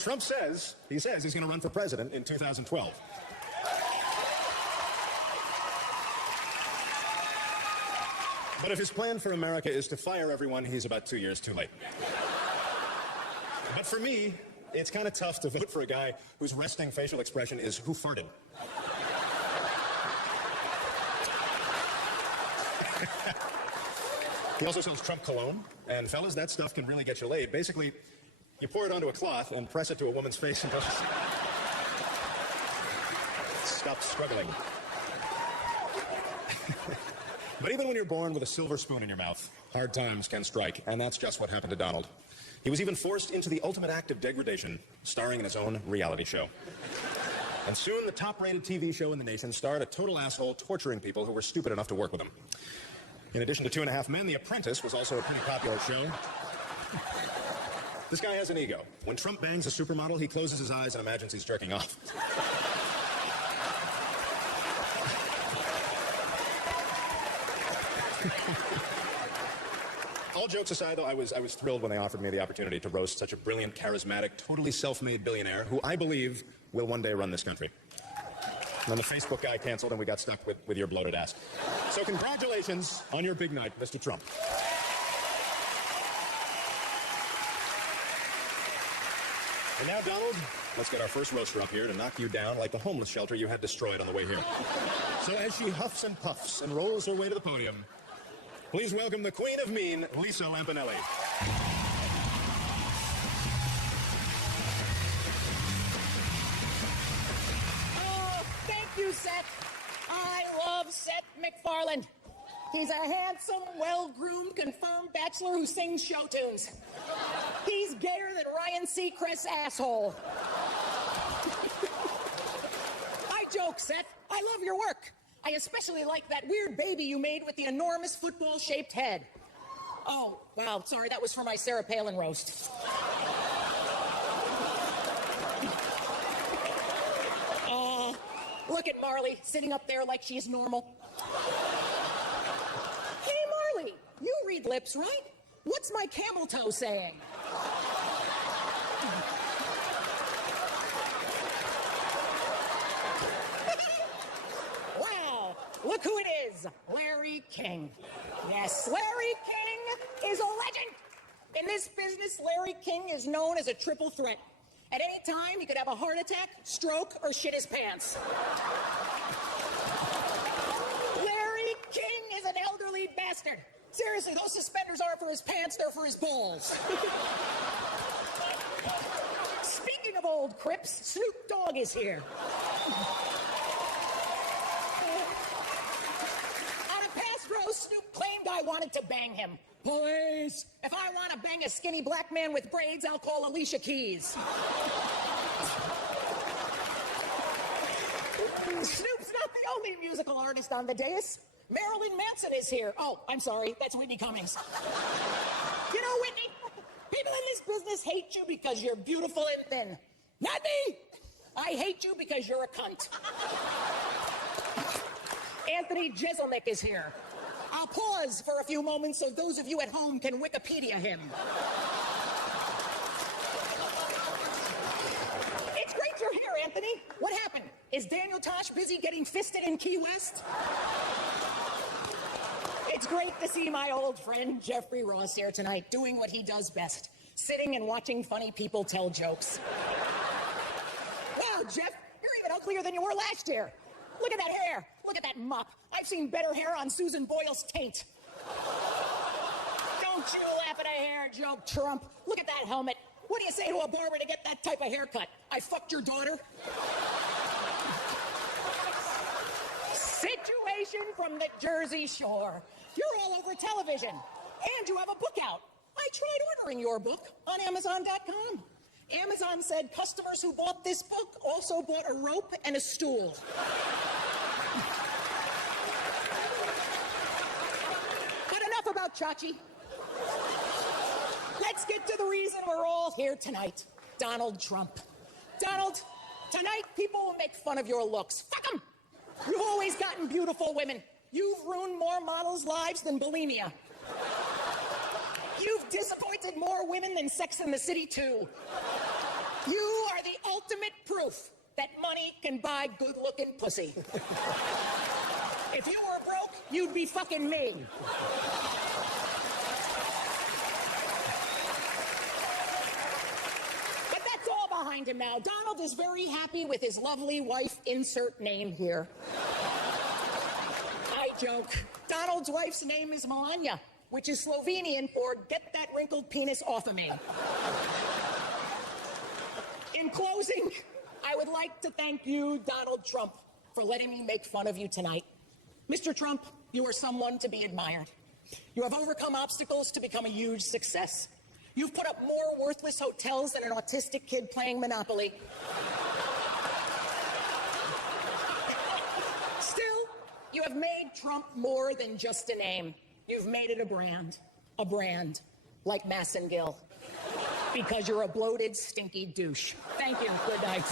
Trump says he's going to run for president in 2012. But if his plan for America is to fire everyone, he's about 2 years too late. But for me, it's kind of tough to vote for a guy whose resting facial expression is "who farted." He also sells Trump cologne, and fellas, that stuff can really get you laid. Basically, you pour it onto a cloth and press it to a woman's face until she stops struggling. But even when you're born with a silver spoon in your mouth, hard times can strike, and that's just what happened to Donald. He was even forced into the ultimate act of degradation, starring in his own reality show. And soon, the top-rated TV show in the nation starred a total asshole torturing people who were stupid enough to work with him. In addition to 2.5 Men, The Apprentice was also a pretty popular show. This guy has an ego. When Trump bangs a supermodel, he closes his eyes and imagines he's jerking off. All jokes aside, though, I was thrilled when they offered me the opportunity to roast such a brilliant, charismatic, totally self-made billionaire who I believe will one day run this country. And then the Facebook guy canceled and we got stuck with your bloated ass. So congratulations on your big night, Mr. Trump. And now, Donald, let's get our first roaster up here to knock you down like the homeless shelter you had destroyed on the way here. So as she huffs and puffs and rolls her way to the podium, please welcome the Queen of Mean, Lisa Lampanelli. Oh, thank you, Seth. I love Seth MacFarlane. He's a handsome, well-groomed, confirmed bachelor who sings show tunes. He's gayer than Ryan Seacrest's asshole. I joke, Seth. I love your work. I especially like that weird baby you made with the enormous football-shaped head. Oh, wow, sorry, that was for my Sarah Palin roast. Look at Marley, sitting up there like she's normal. Hey, Marley, you read lips, right? What's my camel toe saying? Wow, look who it is, Larry King. Yes, Larry King is a legend. In this business, Larry King is known as a triple threat. At any time, he could have a heart attack, stroke, or shit his pants. Larry King is an elderly bastard. Seriously, those suspenders aren't for his pants, they're for his balls. Speaking of old crips, Snoop Dogg is here. On a past roast, Snoop claimed I wanted to bang him. Please, if I want to bang a skinny black man with braids, I'll call Alicia Keys. Snoop's not the only musical artist on the dais. Marilyn Manson is here. Oh, I'm sorry, that's Whitney Cummings. You know, Whitney, people in this business hate you because you're beautiful and thin. Not me! I hate you because you're a cunt. Anthony Jeselnik is here. I'll pause for a few moments so those of you at home can Wikipedia him. It's great you're here, Anthony. What happened? Is Daniel Tosh busy getting fisted in Key West? It's great to see my old friend Jeffrey Ross here tonight, doing what he does best, sitting and watching funny people tell jokes. Wow, Jeff, you're even uglier than you were last year. Look at that hair. Look at that mop. I've seen better hair on Susan Boyle's taint. Don't you laugh at a hair joke, Trump. Look at that helmet. What do you say to a barber to get that type of haircut? I fucked your daughter? Situation from the Jersey Shore. You're all over television. And you have a book out. I tried ordering your book on Amazon.com. Amazon said customers who bought this book also bought a rope and a stool. But enough about Chachi. Let's get to the reason we're all here tonight. Donald Trump. Donald, tonight people will make fun of your looks. Fuck them! You've always gotten beautiful women. You've ruined more models' lives than bulimia. You've disappointed more women than Sex and the City 2. You are the ultimate proof that money can buy good-looking pussy. If you were broke, you'd be fucking me. But that's all behind him now. Donald is very happy with his lovely wife, insert name here. I joke. Donald's wife's name is Melania, which is Slovenian for get that wrinkled penis off of me. In closing, I would like to thank you, Donald Trump, for letting me make fun of you tonight. Mr. Trump, you are someone to be admired. You have overcome obstacles to become a huge success. You've put up more worthless hotels than an autistic kid playing Monopoly. Still, you have made Trump more than just a name. You've made it a brand like Massengill, because you're a bloated, stinky douche. Thank you. Good night.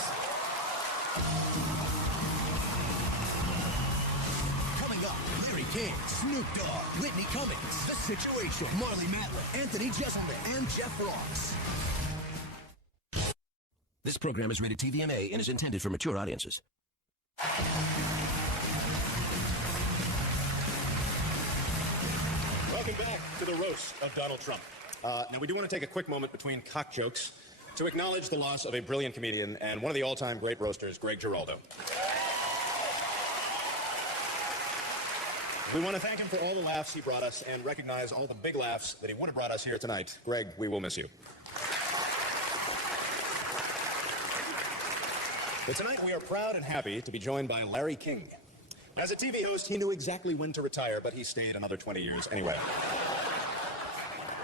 Coming up, Larry King, Snoop Dogg, Whitney Cummings, The Situation, Marley Matlin, Anthony Jeselnik, and Jeff Ross. This program is rated TVMA and is intended for mature audiences. Welcome back to the roast of Donald Trump. Now, we do want to take a quick moment between cock jokes to acknowledge the loss of a brilliant comedian and one of the all-time great roasters, Greg Giraldo. We want to thank him for all the laughs he brought us and recognize all the big laughs that he would have brought us here tonight. Greg, we will miss you. But tonight, we are proud and happy to be joined by Larry King. As a TV host, he knew exactly when to retire, but he stayed another 20 years anyway.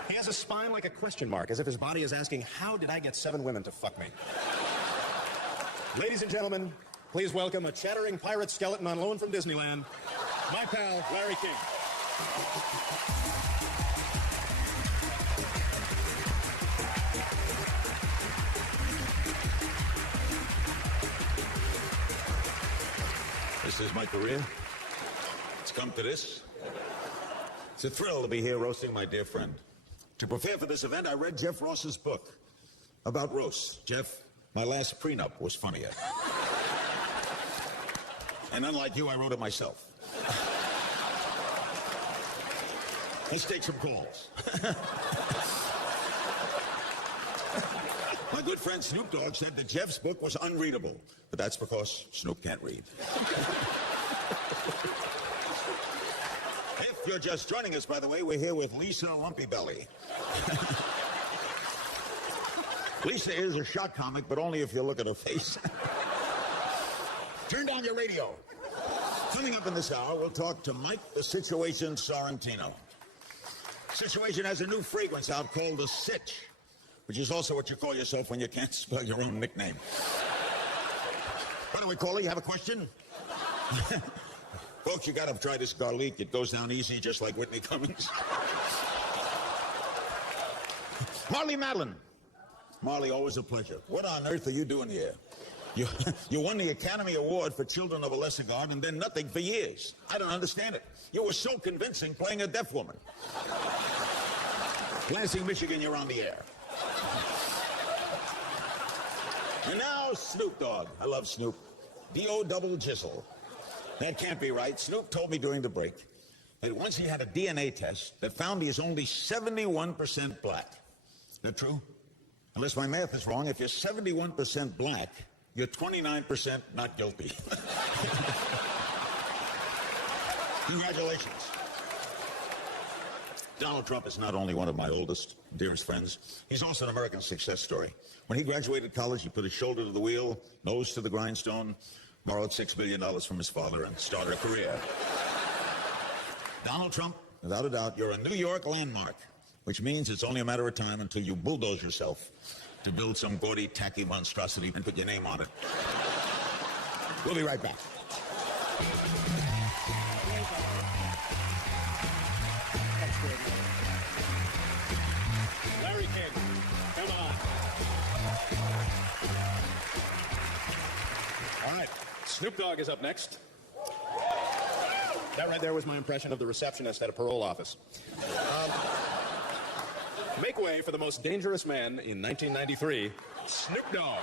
He has a spine like a question mark, as if his body is asking, how did I get 7 women to fuck me? Ladies and gentlemen, please welcome a chattering pirate skeleton on loan from Disneyland, my pal, Larry King. This is my career. It's come to this. It's a thrill to be here roasting my dear friend. To prepare for this event, I read Jeff Ross's book about roasts. Jeff, my last prenup was funnier. And unlike you, I wrote it myself. Let's take some calls. My good friend Snoop Dogg said that Jeff's book was unreadable, but that's because Snoop can't read. If you're just joining us, by the way, we're here with Lisa Lumpy Belly. Lisa is a shock comic, but only if you look at her face. Turn down your radio. Coming up in this hour, we'll talk to Mike, The Situation Sorrentino. Situation has a new fragrance out called the Sitch, which is also what you call yourself when you can't spell your own nickname. By the way, caller, you have a question? Folks, you gotta try this garlic. It goes down easy, just like Whitney Cummings. Marley Matlin. Marley, always a pleasure. What on earth are you doing here? You won the Academy Award for Children of a Lesser God and then nothing for years. I don't understand it. You were so convincing playing a deaf woman. Lansing, Michigan, you're on the air. And now, Snoop Dogg. I love Snoop. D-O-double jizzle. That can't be right. Snoop told me during the break that once he had a DNA test that found he is only 71% black. Is that true? Unless my math is wrong, if you're 71% black, you're 29% not guilty. Congratulations. Donald Trump is not only one of my oldest, dearest friends, he's also an American success story. When he graduated college, he put his shoulder to the wheel, nose to the grindstone, borrowed $6 billion from his father, and started a career. Donald Trump, without a doubt, you're a New York landmark, which means it's only a matter of time until you bulldoze yourself to build some gaudy, tacky monstrosity and put your name on it. We'll be right back. Larry King, come on. All right, Snoop Dogg is up next. That right there was my impression of the receptionist at a parole office. Make way for the most dangerous man in 1993, Snoop Dogg.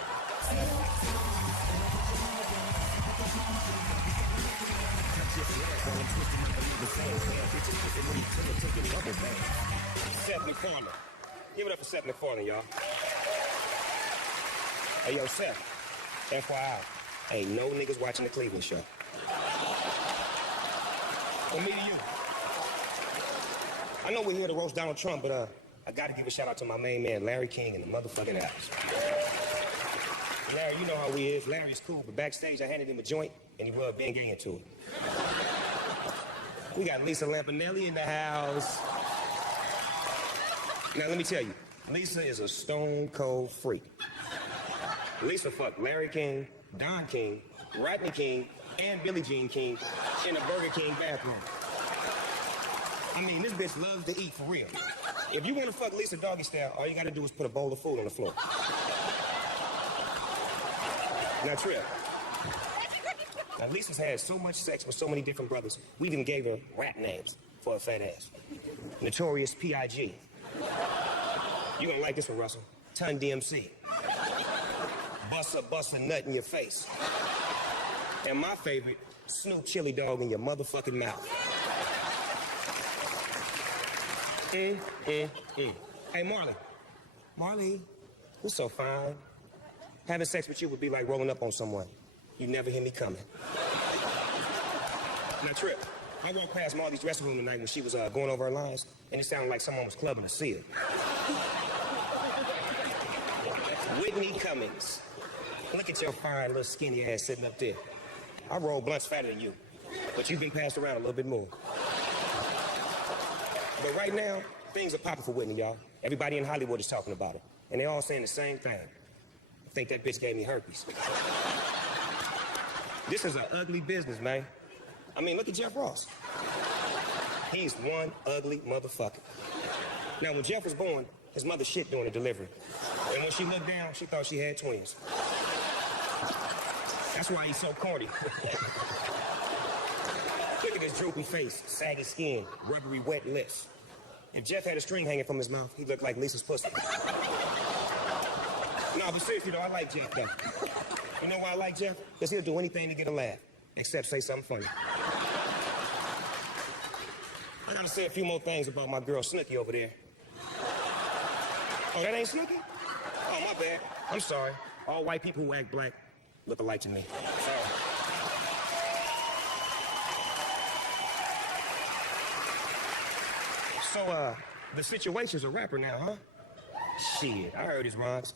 Seth MacFarlane. Give it up for Seth MacFarlane, y'all. Hey, yo, Seth. FYI, ain't no niggas watching the Cleveland show. From me to you. I know we're here to roast Donald Trump, but I gotta give a shout out to my main man, Larry King, in the motherfucking house. Larry, you know how he is. Larry is cool, but backstage I handed him a joint, and he rubbed Ben Gay into it. We got Lisa Lampanelli in the house. Now, let me tell you, Lisa is a stone cold freak. Lisa fucked Larry King, Don King, Rodney King, and Billie Jean King in a Burger King bathroom. I mean, this bitch loves to eat for real. If you want to fuck Lisa doggy style, all you got to do is put a bowl of food on the floor. Now, Trill. Now, Lisa's had so much sex with so many different brothers, we even gave her rap names for her fat ass. Notorious P.I.G. You gonna like this one, Russell. Ton DMC. Bust a nut in your face. And my favorite, Snoop Chili Dog in your motherfucking mouth. Hey, Marley. Marley, you're so fine. Having sex with you would be like rolling up on someone. You never hear me coming. Now, Trip, I walked past Marley's dressing room tonight when she was going over her lines, and it sounded like someone was clubbing a seal. Whitney Cummings. Look at your fine little skinny ass sitting up there. I roll blunts fatter than you, but you've been passed around a little bit more. But right now, things are popping for Whitney, y'all. Everybody in Hollywood is talking about her, and they're all saying the same thing. I think that bitch gave me herpes. This is an ugly business, man. I mean, look at Jeff Ross. He's one ugly motherfucker. Now, when Jeff was born, his mother shit during the delivery. And when she looked down, she thought she had twins. That's why he's so corny. Look at his droopy face, saggy skin, rubbery wet lips. If Jeff had a string hanging from his mouth, he'd look like Lisa's pussy. No, but seriously though, I like Jeff though. You know why I like Jeff? Because he'll do anything to get a laugh, except say something funny. I gotta say a few more things about my girl Snooki over there. Oh, that ain't Snooki? Oh, my bad. I'm sorry. All white people who act black look alike to me. Sorry. So, the situation's a rapper now, huh? Shit, I heard his rhymes.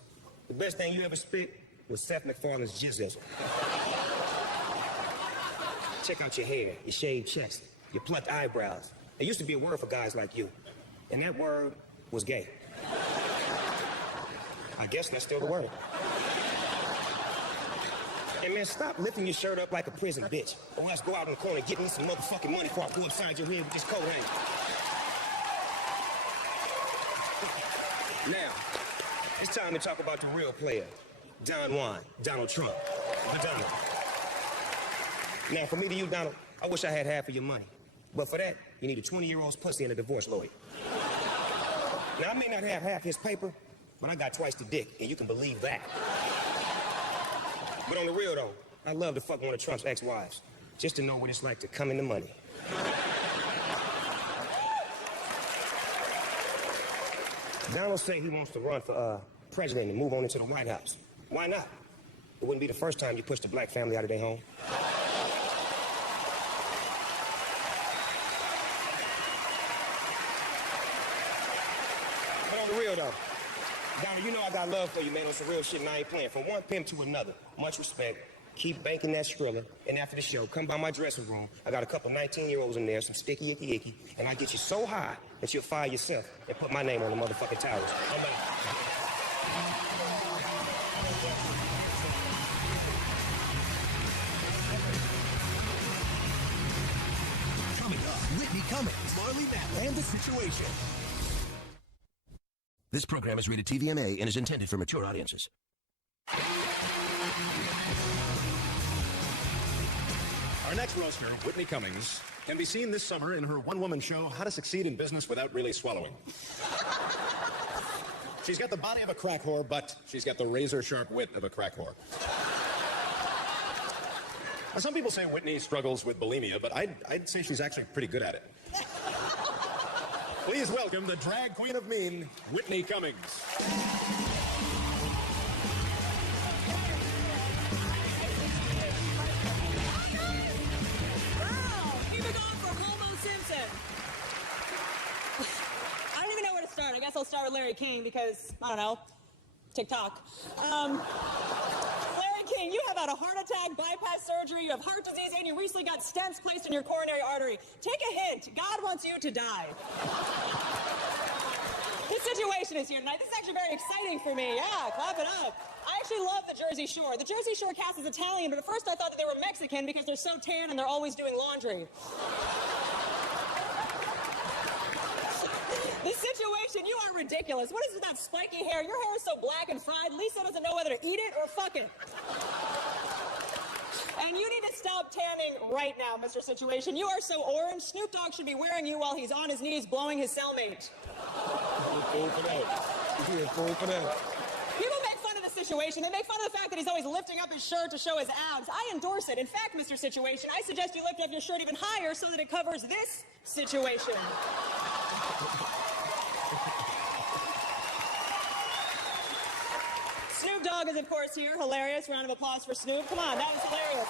The best thing you ever spit was Seth MacFarlane's jizzle. Check out your hair, your shaved chest, your plucked eyebrows. There used to be a word for guys like you, and that word was gay. I guess that's still the word. And man, stop lifting your shirt up like a prison bitch, or else go out in the corner and get me some motherfucking money before I go upside your head with this coat hanging. Now, it's time to talk about the real player, Don Juan, Donald Trump, the Donald. Now, from me to you, Donald, I wish I had half of your money. But for that, you need a 20-year-old's pussy and a divorce lawyer. Now, I may not have half his paper, but I got twice the dick, and you can believe that. But on the real, though, I love to fuck one of Trump's ex-wives, just to know what it's like to come into money. Donald say he wants to run for president and move on into the White House. Why not? It wouldn't be the first time you pushed a black family out of their home. But on the real, though, Donald, you know I got love for you, man. It's some real shit and I ain't playing. From one pimp to another. Much respect. Keep banking that Skrilla. And after the show, come by my dressing room. I got a couple 19-year-olds in there, some sticky icky, and I get you so high that you'll fire yourself and put my name on the motherfucking towers. Coming up, Whitney Cummings, Marley Matlin, and The Situation. This program is rated TVMA and is intended for mature audiences. Our next roaster, Whitney Cummings, can be seen this summer in her one-woman show, How to Succeed in Business Without Really Swallowing. She's got the body of a crack whore, but she's got the razor-sharp wit of a crack whore. Now, some people say Whitney struggles with bulimia, but I'd say she's actually pretty good at it. Please welcome the drag queen of mean, Whitney Cummings. I guess I'll start with Larry King because, I don't know, TikTok. Larry King, you have had a heart attack, bypass surgery, you have heart disease, and you recently got stents placed in your coronary artery. Take a hint. God wants you to die. This situation is here tonight. This is actually very exciting for me. Yeah, clap it up. I actually love the Jersey Shore. The Jersey Shore cast is Italian, but at first I thought that they were Mexican because they're so tan and they're always doing laundry. This situation, you are ridiculous. What is with that spiky hair? Your hair is so black and fried, Lisa doesn't know whether to eat it or fuck it. And you need to stop tanning right now, Mr. Situation. You are so orange, Snoop Dogg should be wearing you while he's on his knees blowing his cellmate. You're for that. You're for that. People make fun of the situation. They make fun of the fact that he's always lifting up his shirt to show his abs. I endorse it. In fact, Mr. Situation, I suggest you lift up your shirt even higher so that it covers this situation. Snoop Dogg is, of course, here. Hilarious. Round of applause for Snoop. Come on, that was hilarious.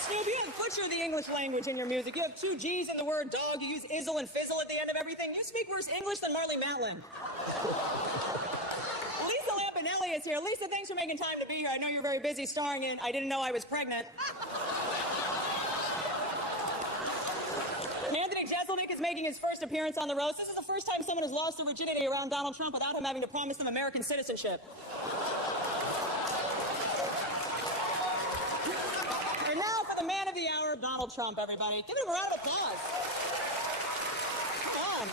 Snoop, you have butchered the English language in your music. You have 2 G's in the word dog. You use izzle and fizzle at the end of everything. You speak worse English than Marley Matlin. Lisa Lampanelli is here. Lisa, thanks for making time to be here. I know you're very busy starring in I Didn't Know I Was Pregnant. Anthony Jeselnik is making his first appearance on the roast. This is the first time someone has lost their virginity around Donald Trump without him having to promise them American citizenship. And now for the man of the hour, Donald Trump, everybody. Give him a round of applause. Come on.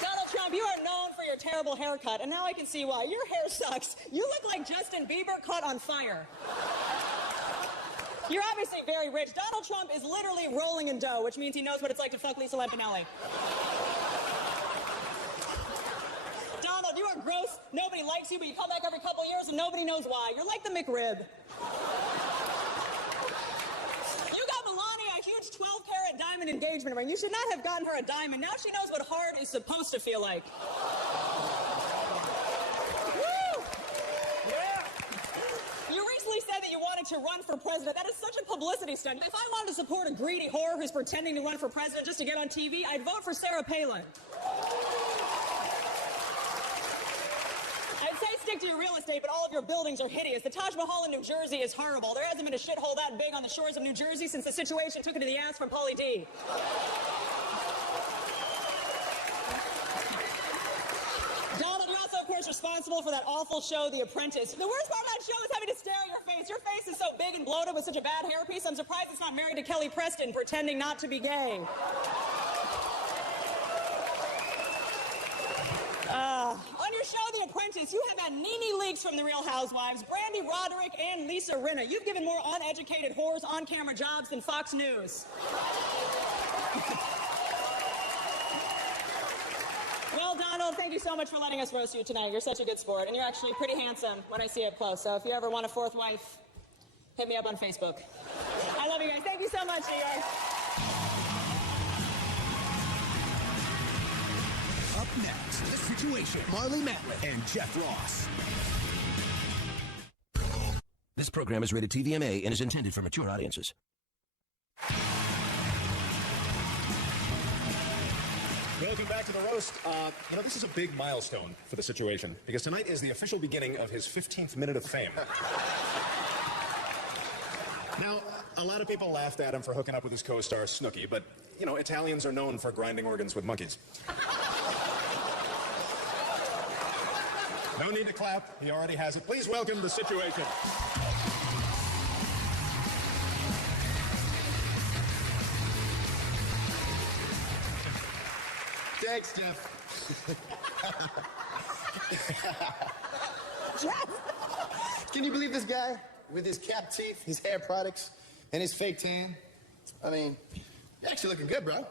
Donald Trump, you are known for your terrible haircut, and now I can see why. Your hair sucks. You look like Justin Bieber caught on fire. You're obviously very rich. Donald Trump is literally rolling in dough, which means he knows what it's like to fuck Lisa Lampanelli. Donald, you are gross. Nobody likes you, but you come back every couple years and nobody knows why. You're like the McRib. You got Melania a huge 12-carat diamond engagement ring. You should not have gotten her a diamond. Now she knows what hard is supposed to feel like. Said that you wanted to run for president. That is such a publicity stunt. If I wanted to support a greedy whore who's pretending to run for president just to get on TV, I'd vote for Sarah Palin. I'd say stick to your real estate, but all of your buildings are hideous. The Taj Mahal in New Jersey is horrible. There hasn't been a shithole that big on the shores of New Jersey since the situation took it to the ass from Pauly D. Donald, you're also, of course, responsible for that awful show, The Apprentice. The worst part of that show is having to stare at your face. Your face is so big and bloated with such a bad hairpiece, I'm surprised it's not married to Kelly Preston, pretending not to be gay. On your show, The Apprentice, you have had Nene Leakes from The Real Housewives, Brandy Roderick, and Lisa Rinna. You've given more uneducated whores on-camera jobs than Fox News. Well, Donald, thank you so much for letting us roast you tonight. You're such a good sport, and you're actually pretty handsome when I see you up close. So if you ever want a 4th wife, hit me up on Facebook. I love you guys. Thank you so much, you guys. Up next, The Situation, Marley Matlin and Jeff Ross. This program is rated TVMA and is intended for mature audiences. Welcome back to the roast. This is a big milestone for The Situation, because tonight is the official beginning of his 15th minute of fame. Now, a lot of people laughed at him for hooking up with his co-star Snooki, but, Italians are known for grinding organs with monkeys. No need to clap. He already has it. Please welcome The Situation. Thanks, Jeff. Jeff! Can you believe this guy? With his capped teeth, his hair products, and his fake tan? I mean, you're actually looking good, bro.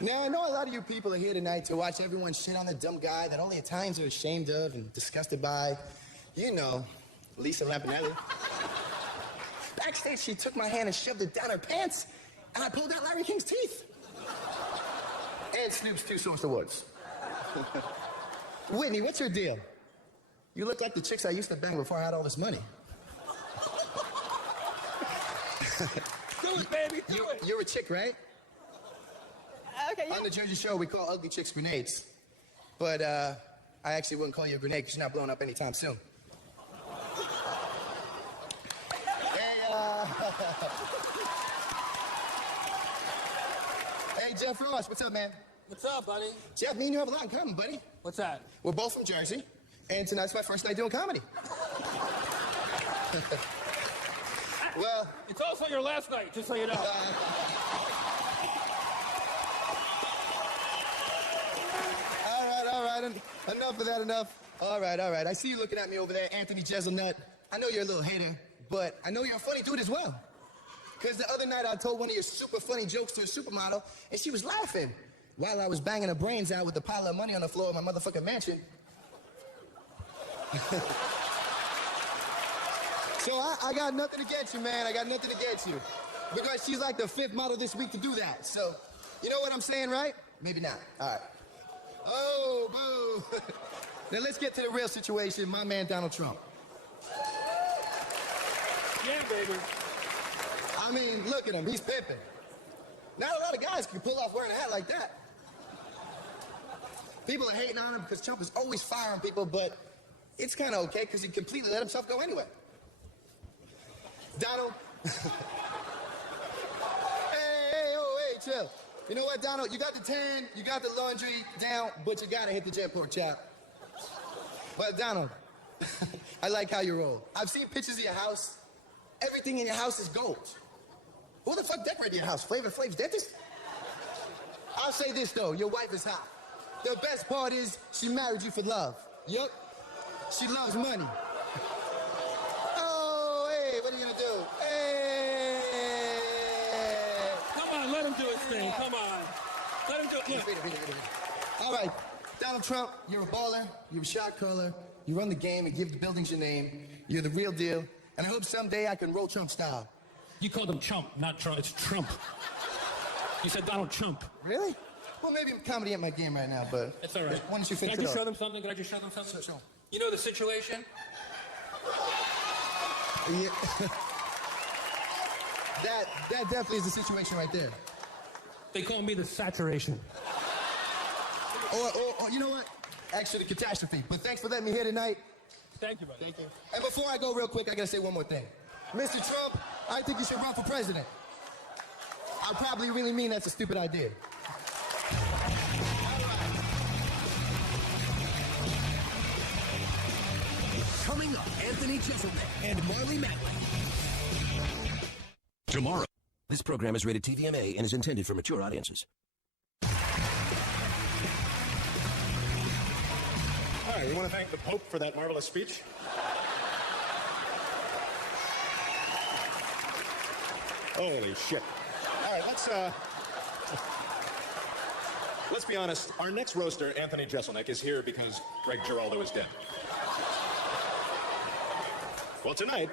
Now, I know a lot of you people are here tonight to watch everyone shit on the dumb guy that only Italians are ashamed of and disgusted by. You know, Lisa Lampanelli. Backstage, she took my hand and shoved it down her pants, and I pulled out Larry King's teeth. And Snoop's 2 Source Awards. Whitney, what's your deal? You look like the chicks I used to bang before I had all this money. Do it, baby, do it. You're a chick, right? Okay, yeah. On the Jersey Shore, we call ugly chicks grenades. But I actually wouldn't call you a grenade because you're not blowing up anytime soon. Hey, Jeff Ross, what's up, man? What's up, buddy? Jeff, me and you have a lot in common, buddy. What's that? We're both from Jersey, and tonight's my first night doing comedy. Well, It's also your last night, just so you know. all right. Enough of that, enough. All right. I see you looking at me over there, Anthony Jeselnut. I know you're a little hater, but I know you're a funny dude as well. Because the other night I told one of your super funny jokes to a supermodel, and she was laughing while I was banging her brains out with a pile of money on the floor of my motherfucking mansion. So I got nothing against you, man. I got nothing against you. Because she's like the 5th model this week to do that. So, you know what I'm saying, right? Maybe not. All right. Oh, boo. Now let's get to the real situation. My man, Donald Trump. Yeah, baby. I mean, look at him. He's pimping. Not a lot of guys can pull off wearing a hat like that. People are hating on him because Trump is always firing people, but it's kind of okay because he completely let himself go anyway. Donald. hey, chill. You know what, Donald? You got the tan, you got the laundry down, but you gotta hit the jet pork chop. Well, Donald, I like how you roll. I've seen pictures of your house. Everything in your house is gold. Who the fuck decorated your house? Flavor Flav's dentist? I'll say this, though. Your wife is hot. The best part is she married you for love. Yup. She loves money. Oh, hey, what are you gonna do? Hey! Come on, let him do his thing. Come on. Let him do it. Read it. All right. Donald Trump, you're a baller. You're a shot caller. You run the game and give the buildings your name. You're the real deal. And I hope someday I can roll Trump style. You called him Chump, not Trump. It's Trump. You said Donald Trump. Really? Well, maybe comedy ain't my game right now, but... It's all right. Why don't you fix Can I it just up? show them something? Can I just show them something? Sure. You know the situation? Yeah. that definitely is the situation right there. They call me the saturation. Or you know what? Actually, the catastrophe. But thanks for letting me here tonight. Thank you, buddy. Thank you. And before I go real quick, I gotta say one more thing. Mr. Trump, I think you should run for president. I probably really mean that's a stupid idea. Coming up, Anthony Jeselnik and Marley Matlin. Tomorrow. This program is rated TVMA and is intended for mature audiences. All right, we want to thank the Pope for that marvelous speech. Holy shit. All right, let's be honest. Our next roaster, Anthony Jeselnik, is here because Greg Giraldo is dead. Well, tonight,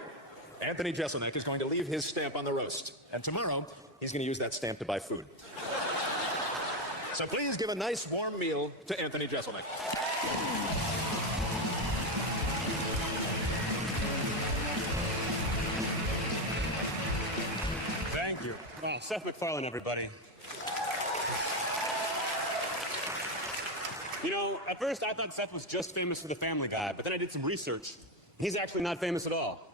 Anthony Jeselnik is going to leave his stamp on the roast. And tomorrow, he's going to use that stamp to buy food. So please give a nice warm meal to Anthony Jeselnik. Thank you. Wow, Seth MacFarlane, everybody. You know, at first I thought Seth was just famous for the Family Guy, but then I did some research. He's actually not famous at all.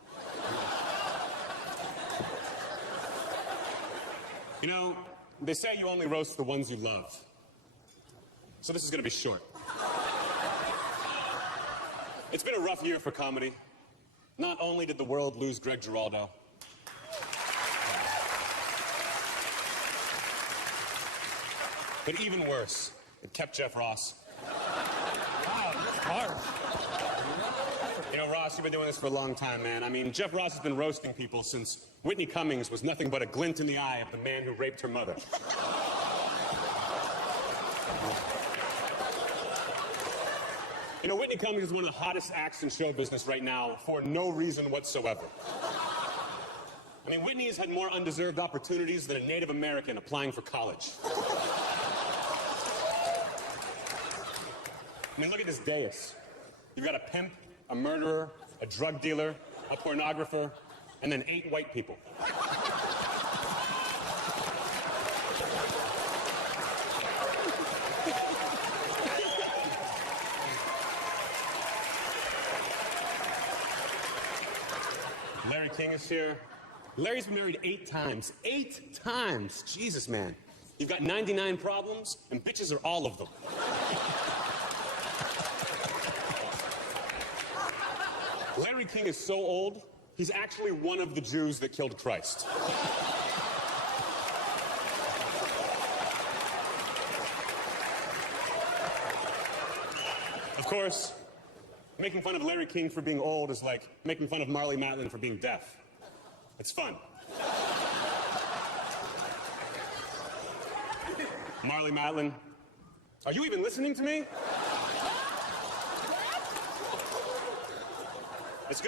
You know, they say you only roast the ones you love. So this is gonna be short. It's been a rough year for comedy. Not only did the world lose Greg Giraldo, but even worse, it kept Jeff Ross. Wow, that's hard. You know, Ross, you've been doing this for a long time, man. I mean, Jeff Ross has been roasting people since Whitney Cummings was nothing but a glint in the eye of the man who raped her mother. You know, Whitney Cummings is one of the hottest acts in show business right now for no reason whatsoever. I mean, Whitney has had more undeserved opportunities than a Native American applying for college. I mean, look at this dais. You've got a pimp, a murderer, a drug dealer, a pornographer, and then 8 white people. Larry King is here. Larry's been married 8 times. 8 times! Jesus, man. You've got 99 problems, and bitches are all of them. Larry King is so old, he's actually one of the Jews that killed Christ. Of course, making fun of Larry King for being old is like making fun of Marley Matlin for being deaf. It's fun. Marley Matlin, are you even listening to me? It's good to